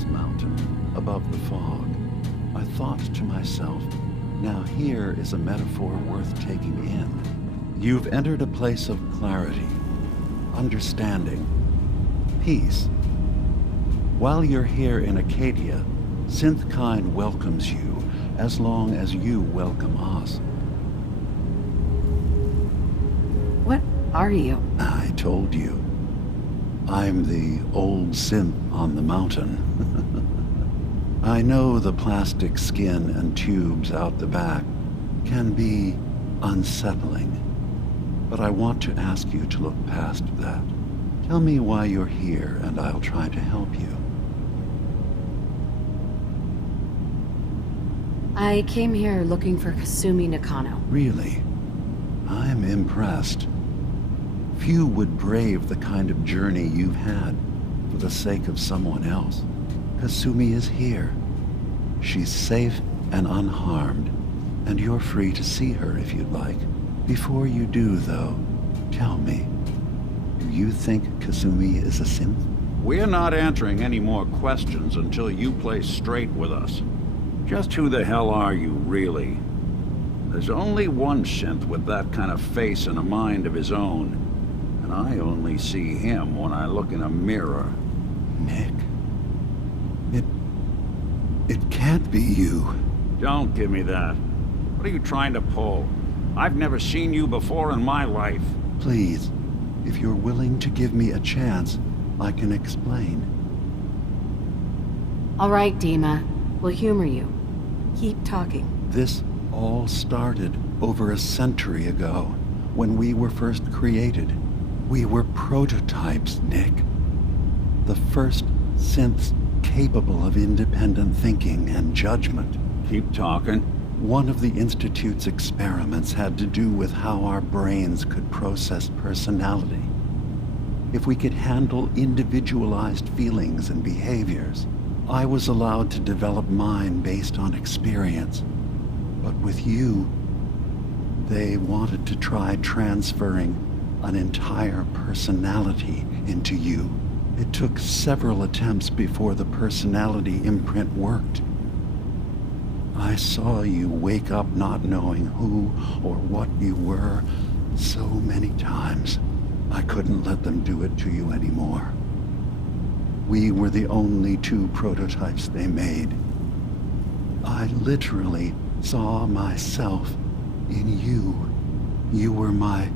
this mountain, above the fog, I thought to myself, now here is a metaphor worth taking in. You've entered a place of clarity, understanding, peace. While you're here in Acadia, Synthkind welcomes you as long as you welcome us. What are you? I told you. I'm the old synth on the mountain. I know the plastic skin and tubes out the back can be unsettling, but I want to ask you to look past that. Tell me why you're here, and I'll try to help you. I came here looking for Kasumi Nakano. Really? I'm impressed. Few would brave the kind of journey you've had for the sake of someone else. Kasumi is here. She's safe and unharmed, and you're free to see her if you'd like. Before you do, though, tell me, do you think Kasumi is a synth? We're not answering any more questions until you play straight with us. Just who the hell are you, really? There's only one synth with that kind of face and a mind of his own, and I only see him when I look in a mirror. Nick, it can't be you. Don't give me that. What are you trying to pull? I've never seen you before in my life. Please, if you're willing to give me a chance, I can explain. All right, Dima. We'll humor you. Keep talking. This all started over a century ago, when we were first created. We were prototypes, Nick. The first synths capable of independent thinking and judgment. Keep talking. One of the Institute's experiments had to do with how our brains could process personality. If we could handle individualized feelings and behaviors, I was allowed to develop mine based on experience. But with you, they wanted to try transferring an entire personality into you. It took several attempts before the personality imprint worked. I saw you wake up not knowing who or what you were so many times. I couldn't let them do it to you anymore. We were the only two prototypes they made. I literally saw myself in you. You were my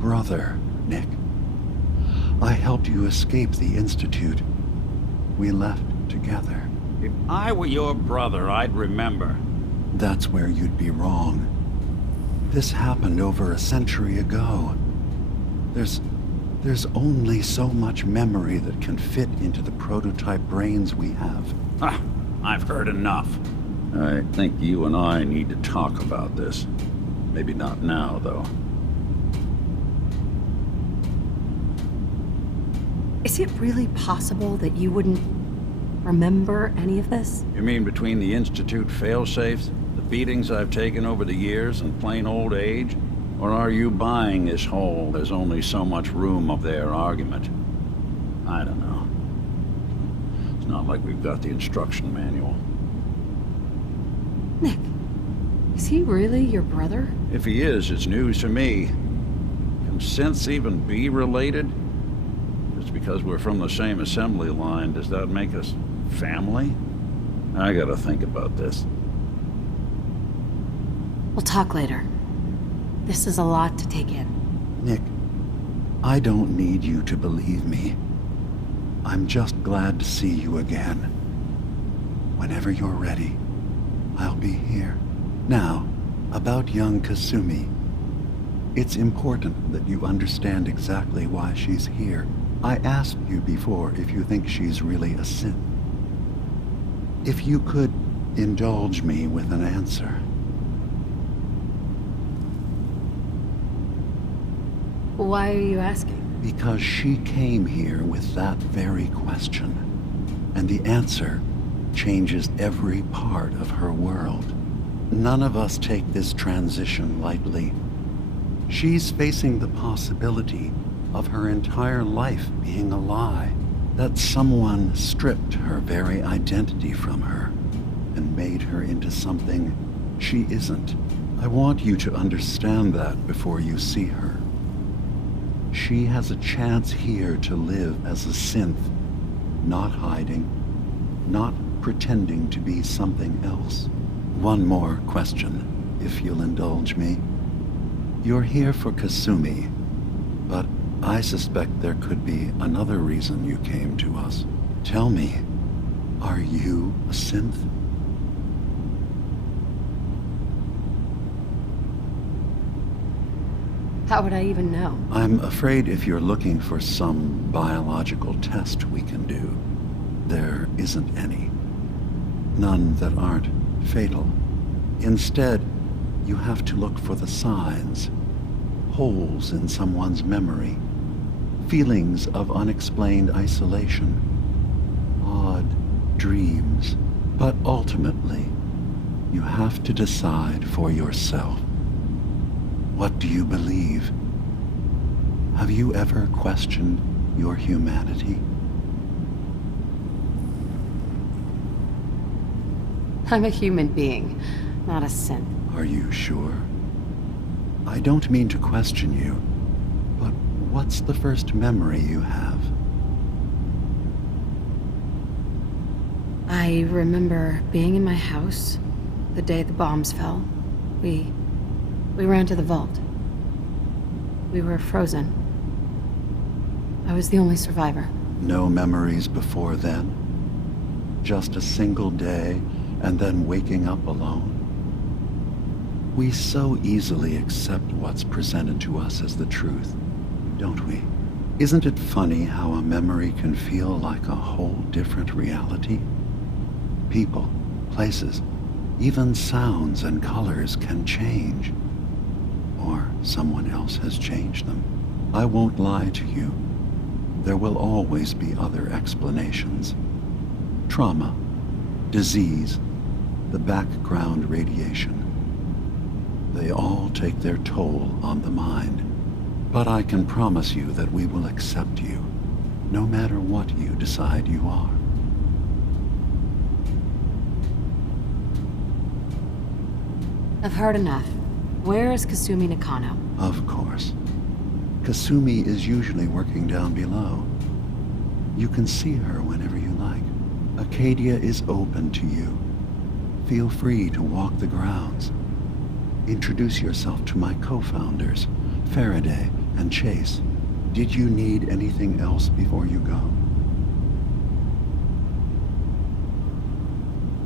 brother, Nick. I helped you escape the Institute. We left together. If I were your brother, I'd remember. That's where you'd be wrong. This happened over a century ago. There's only so much memory that can fit into the prototype brains we have. Ah, I've heard enough. I think you and I need to talk about this. Maybe not now, though. Is it really possible that you wouldn't remember any of this? You mean between the Institute failsafes, the beatings I've taken over the years, and plain old age? Or are you buying this whole "there's only so much room" of their argument? I don't know. It's not like we've got the instruction manual. Nick, is he really your brother? If he is, it's news to me. Can synths even be related? Just because we're from the same assembly line, does that make us family? I gotta think about this. We'll talk later. This is a lot to take in. Nick, I don't need you to believe me. I'm just glad to see you again. Whenever you're ready, I'll be here. Now, about young Kasumi. It's important that you understand exactly why she's here. I asked you before if you think she's really a synth. If you could indulge me with an answer. Why are you asking? Because she came here with that very question. And the answer changes every part of her world. None of us take this transition lightly. She's facing the possibility of her entire life being a lie. That someone stripped her very identity from her and made her into something she isn't. I want you to understand that before you see her. She has a chance here to live as a synth, not hiding, not pretending to be something else. One more question, if you'll indulge me. You're here for Kasumi, but I suspect there could be another reason you came to us. Tell me, are you a synth? How would I even know? I'm afraid if you're looking for some biological test we can do, there isn't any. None that aren't fatal. Instead, you have to look for the signs, holes in someone's memory, feelings of unexplained isolation, odd dreams. But ultimately, you have to decide for yourself. What do you believe? Have you ever questioned your humanity? I'm a human being, not a synth. Are you sure? I don't mean to question you, but what's the first memory you have? I remember being in my house the day the bombs fell. We ran to the vault. We were frozen. I was the only survivor. No memories before then? Just a single day and then waking up alone? We so easily accept what's presented to us as the truth, don't we? Isn't it funny how a memory can feel like a whole different reality? People, places, even sounds and colors can change. Or someone else has changed them. I won't lie to you. There will always be other explanations. Trauma, disease, the background radiation. They all take their toll on the mind. But I can promise you that we will accept you, no matter what you decide you are. I've heard enough. Where is Kasumi Nakano? Of course. Kasumi is usually working down below. You can see her whenever you like. Acadia is open to you. Feel free to walk the grounds. Introduce yourself to my co-founders, Faraday and Chase. Did you need anything else before you go?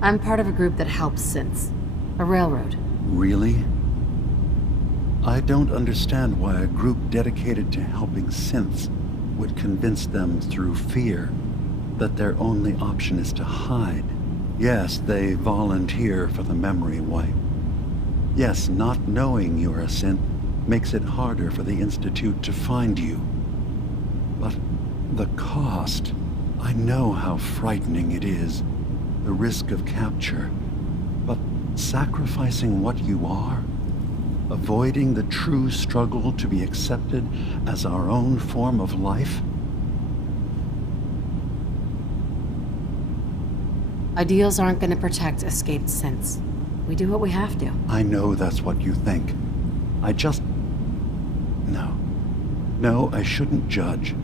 I'm part of a group that helps synths. A railroad. Really? I don't understand why a group dedicated to helping synths would convince them through fear that their only option is to hide. Yes, they volunteer for the memory wipe. Yes, not knowing you're a synth makes it harder for the Institute to find you. But the cost, I know how frightening it is, the risk of capture. But sacrificing what you are, avoiding the true struggle to be accepted as our own form of life? Ideals aren't going to protect escaped synths. We do what we have to. I know that's what you think. I just... No, I shouldn't judge.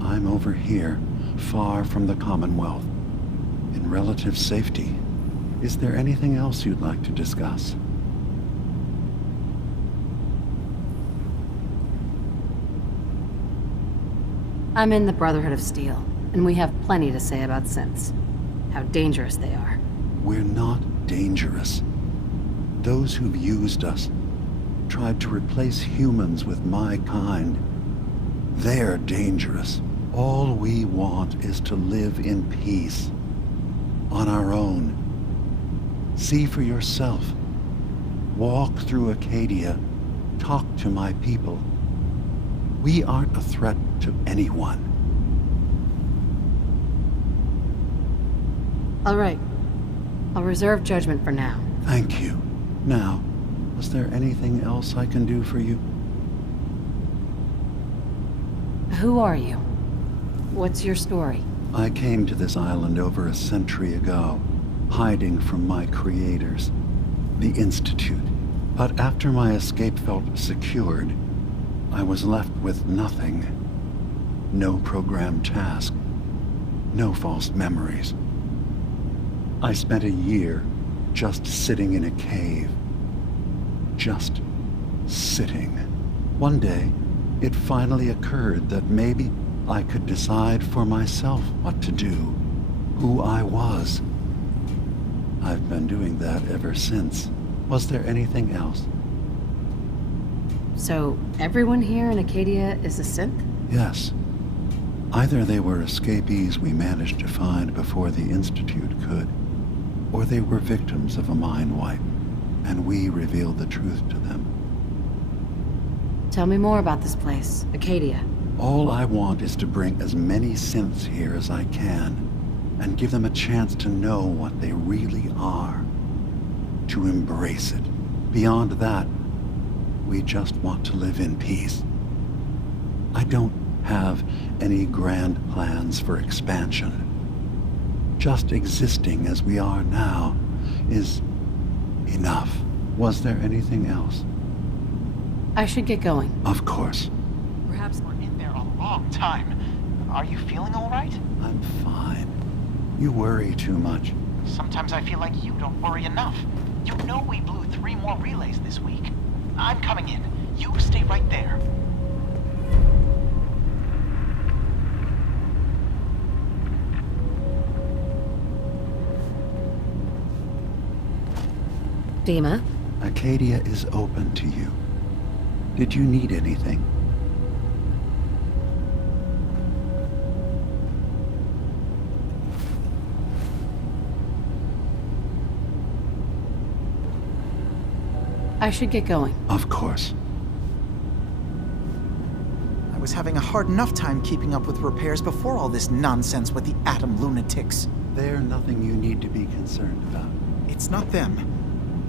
I'm over here, far from the Commonwealth, in relative safety. Is there anything else you'd like to discuss? I'm in the Brotherhood of Steel, and we have plenty to say about synths. How dangerous they are. We're not dangerous. Those who've used us, tried to replace humans with my kind, they're dangerous. All we want is to live in peace, on our own. See for yourself. Walk through Acadia, talk to my people. We aren't a threat to anyone. All right. I'll reserve judgment for now. Thank you. Now, was there anything else I can do for you? Who are you? What's your story? I came to this island over a century ago, hiding from my creators, the Institute. But after my escape felt secured, I was left with nothing. No programmed task. No false memories. I spent a year just sitting in a cave. Just sitting. One day, it finally occurred that maybe I could decide for myself what to do, who I was. I've been doing that ever since. Was there anything else? So, everyone here in Acadia is a synth? Yes. Either they were escapees we managed to find before the Institute could, or they were victims of a mind wipe, and we revealed the truth to them. Tell me more about this place, Acadia. All I want is to bring as many synths here as I can, and give them a chance to know what they really are. To embrace it. Beyond that, we just want to live in peace. I don't have any grand plans for expansion. Just existing as we are now is enough. Was there anything else? I should get going. Of course. Perhaps we're in there a long time. Are you feeling all right? I'm fine. You worry too much. Sometimes I feel like you don't worry enough. You know we blew 3 more relays this week. I'm coming in. You stay right there. Dima? Acadia is open to you. Did you need anything? I should get going. Of course. I was having a hard enough time keeping up with repairs before all this nonsense with the atom lunatics. They're nothing you need to be concerned about. It's not them.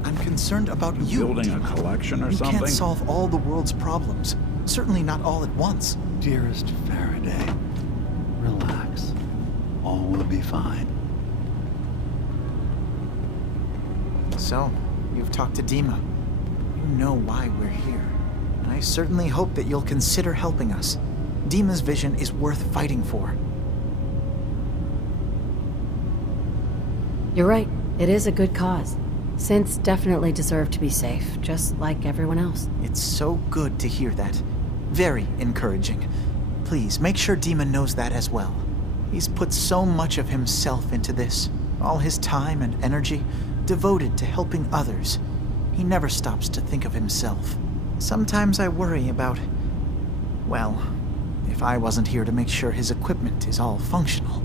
I'm concerned about you. Building a Dima. collection or You something? can't solve all the world's problems. Certainly not all at once. Dearest Faraday, relax. All will be fine. So, you've talked to Dima. You know why we're here. I certainly hope that you'll consider helping us. Dima's vision is worth fighting for. You're right. It is a good cause. Synths definitely deserve to be safe, just like everyone else. It's so good to hear that. Very encouraging. Please, make sure Dima knows that as well. He's put so much of himself into this. All his time and energy devoted to helping others. He never stops to think of himself. Sometimes I worry about... well, if I wasn't here to make sure his equipment is all functional.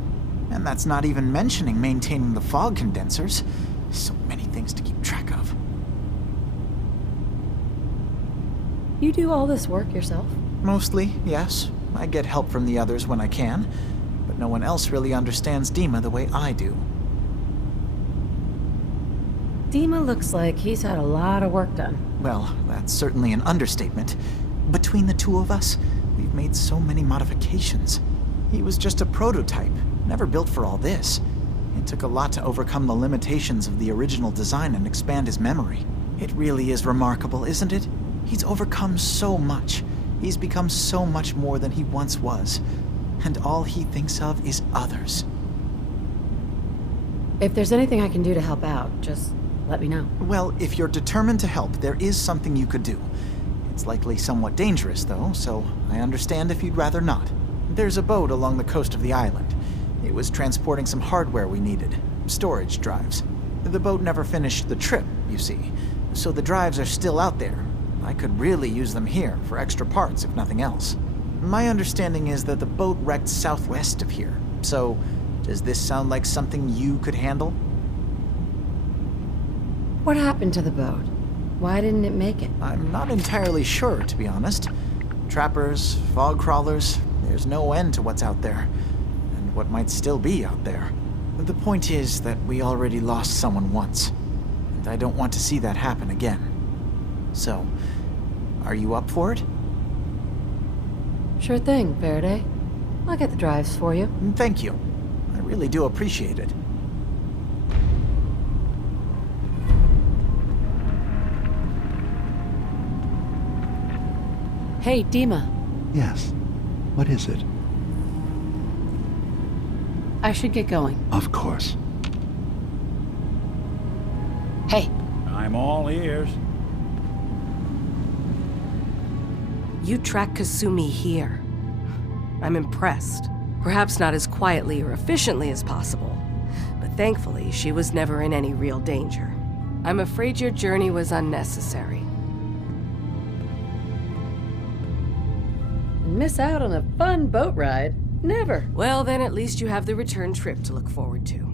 And that's not even mentioning maintaining the fog condensers. So many things to keep track of. You do all this work yourself? Mostly, yes. I get help from the others when I can, but no one else really understands Dima the way I do. Dima looks like he's had a lot of work done. Well, that's certainly an understatement. Between the two of us, we've made so many modifications. He was just a prototype, never built for all this. It took a lot to overcome the limitations of the original design and expand his memory. It really is remarkable, isn't it? He's overcome so much. He's become so much more than he once was. And all he thinks of is others. If there's anything I can do to help out, just let me know. Well, if you're determined to help, there is something you could do. It's likely somewhat dangerous, though, so I understand if you'd rather not. There's a boat along the coast of the island. It was transporting some hardware we needed. Storage drives. The boat never finished the trip, you see. So the drives are still out there. I could really use them here for extra parts, if nothing else. My understanding is that the boat wrecked southwest of here. So, does this sound like something you could handle? What happened to the boat? Why didn't it make it? I'm not entirely sure, to be honest. Trappers, fog crawlers, there's no end to what's out there. And what might still be out there. The point is that we already lost someone once. And I don't want to see that happen again. So, are you up for it? Sure thing, Faraday. I'll get the drives for you. Thank you. I really do appreciate it. Hey, Dima. Yes. What is it? I should get going. Of course. Hey, I'm all ears. You track Kasumi here. I'm impressed. Perhaps not as quietly or efficiently as possible, but thankfully she was never in any real danger. I'm afraid your journey was unnecessary. miss out on a fun boat ride? Never. Well, then at least you have the return trip to look forward to.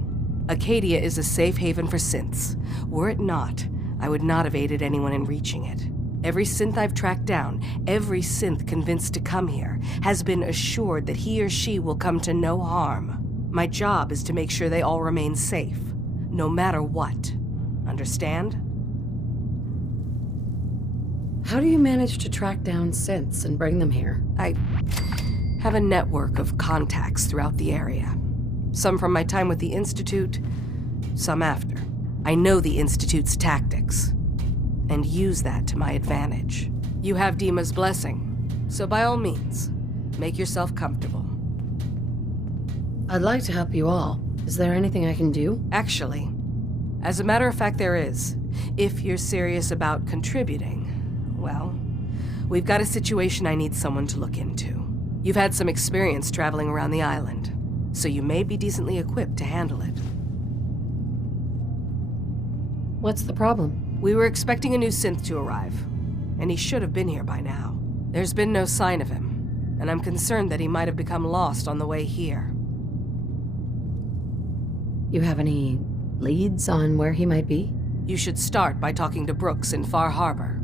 Acadia is a safe haven for synths. Were it not, I would not have aided anyone in reaching it. Every synth I've tracked down, every synth convinced to come here, has been assured that he or she will come to no harm. My job is to make sure they all remain safe, no matter what. Understand? How do you manage to track down synths and bring them here? I have a network of contacts throughout the area. Some from my time with the Institute, some after. I know the Institute's tactics, and use that to my advantage. You have Dima's blessing, so by all means, make yourself comfortable. I'd like to help you all. Is there anything I can do? Actually, as a matter of fact, there is. If you're serious about contributing, well, we've got a situation I need someone to look into. You've had some experience traveling around the island, so you may be decently equipped to handle it. What's the problem? We were expecting a new synth to arrive, and he should have been here by now. There's been no sign of him, and I'm concerned that he might have become lost on the way here. You have any leads on where he might be? You should start by talking to Brooks in Far Harbor.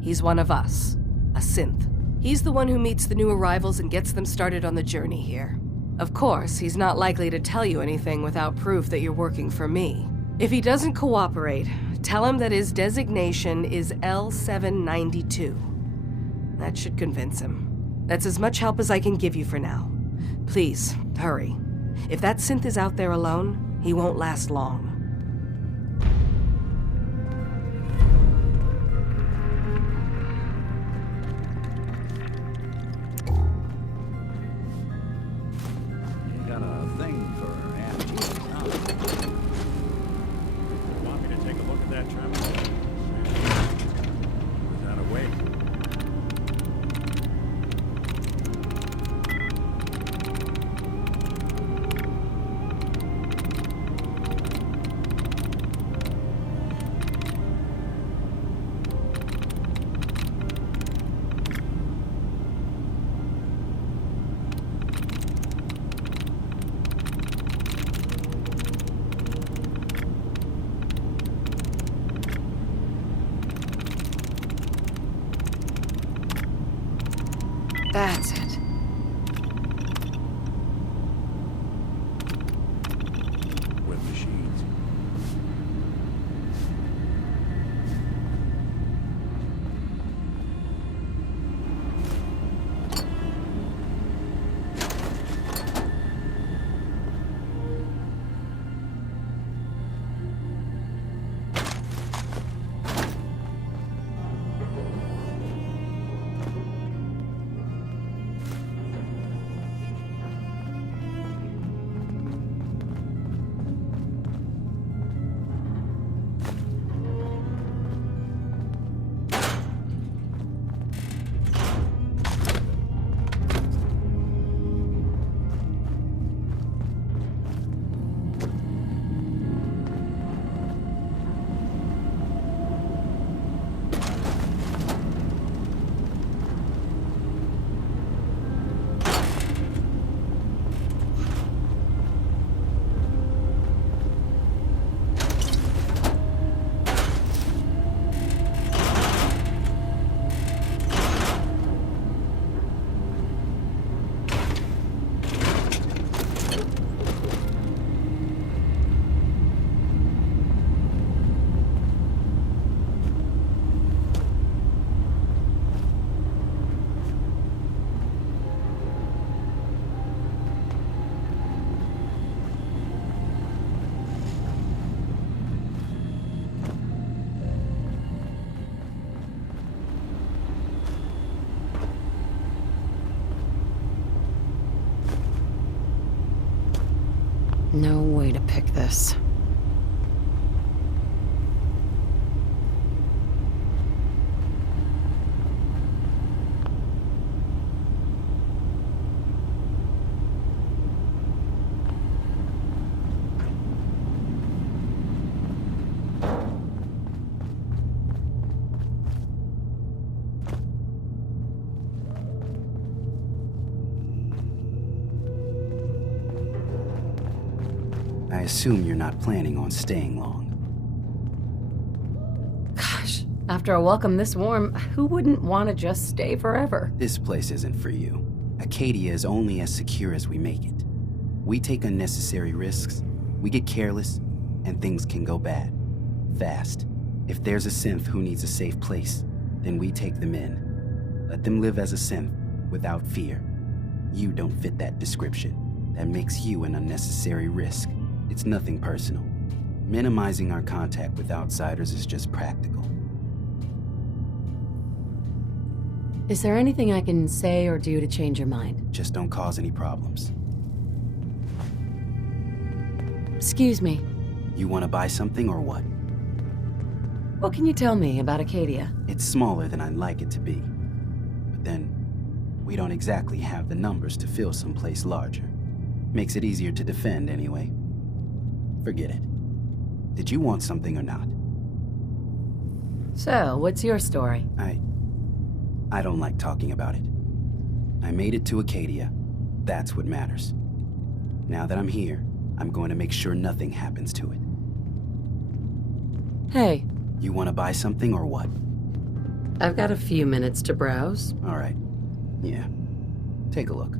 He's one of us, a synth. He's the one who meets the new arrivals and gets them started on the journey here. Of course, he's not likely to tell you anything without proof that you're working for me. If he doesn't cooperate, tell him that his designation is L792. That should convince him. That's as much help as I can give you for now. Please, hurry. If that synth is out there alone, he won't last long. You got a thing for antiques, huh? Want me to take a look at that tremor? Was that a wait? That's it. With machines. no way to pick this. I assume you're not planning on staying long. Gosh, after a welcome this warm, who wouldn't want to just stay forever? This place isn't for you. Acadia is only as secure as we make it. We take unnecessary risks, we get careless, and things can go bad. Fast. If there's a synth who needs a safe place, then we take them in. Let them live as a synth, without fear. You don't fit that description. That makes you an unnecessary risk. It's nothing personal. Minimizing our contact with outsiders is just practical. Is there anything I can say or do to change your mind? Just don't cause any problems. Excuse me. You want to buy something or what? What can you tell me about Acadia? It's smaller than I'd like it to be. But then, we don't exactly have the numbers to fill someplace larger. Makes it easier to defend anyway. Forget it. Did you want something or not? So, what's your story? I don't like talking about it. I made it to Acadia. That's what matters. Now that I'm here, I'm going to make sure nothing happens to it. Hey, You want to buy something or what? I've got a few minutes to browse. All right. Yeah. Take a look.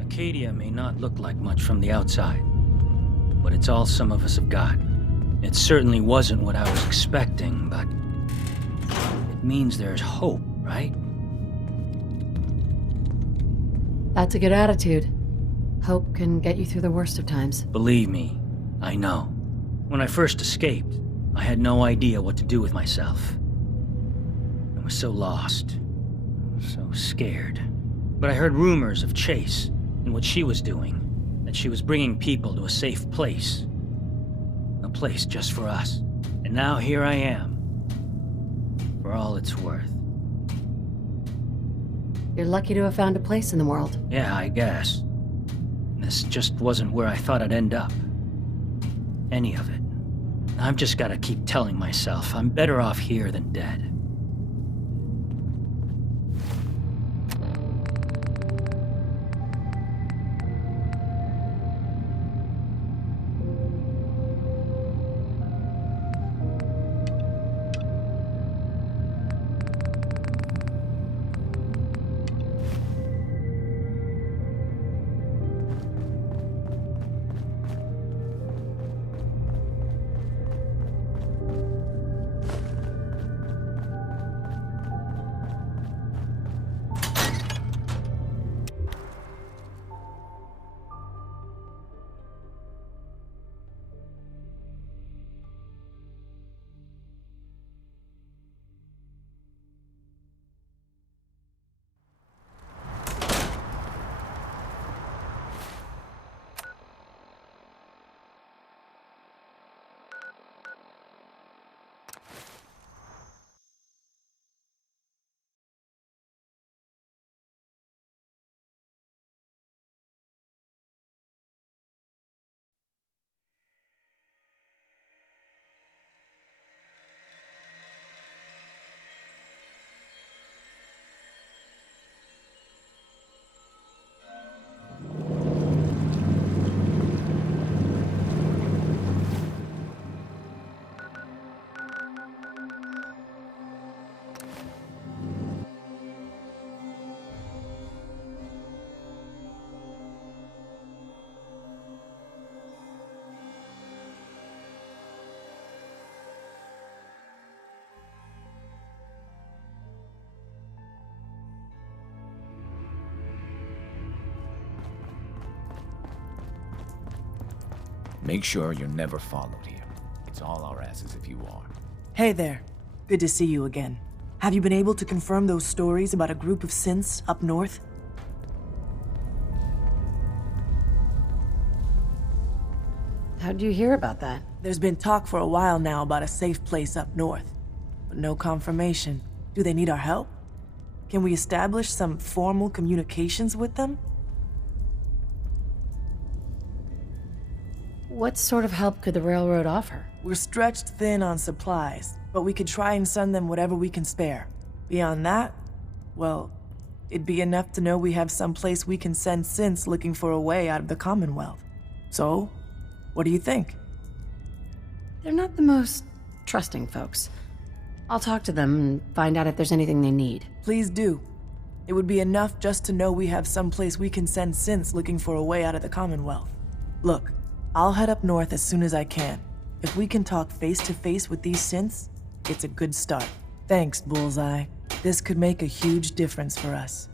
Acadia may not look like much from the outside, but it's all some of us have got. It certainly wasn't what I was expecting, but it means there's hope, right? That's a good attitude. Hope can get you through the worst of times. Believe me, I know. When I first escaped, I had no idea what to do with myself. I was so lost, so scared. But I heard rumors of Chase and what she was doing, that she was bringing people to a safe place. A place just for us. And now here I am, for all it's worth. You're lucky to have found a place in the world. Yeah, I guess. This just wasn't where I thought I'd end up. Any of it. I've just gotta keep telling myself I'm better off here than dead. Make sure you're never followed here. It's all our asses if you are. Hey there. Good to see you again. Have you been able to confirm those stories about a group of synths up north? How'd you hear about that? There's been talk for a while now about a safe place up north, but no confirmation. Do they need our help? Can we establish some formal communications with them? What sort of help could the railroad offer? We're stretched thin on supplies, but we could try and send them whatever we can spare. Beyond that, well, it'd be enough to know we have some place we can send synths looking for a way out of the Commonwealth. So, what do you think? They're not the most trusting folks. I'll talk to them and find out if there's anything they need. Please do. It would be enough just to know we have some place we can send synths looking for a way out of the Commonwealth. Look, I'll head up north as soon as I can. If we can talk face to face with these synths, it's a good start. Thanks, Bullseye. This could make a huge difference for us.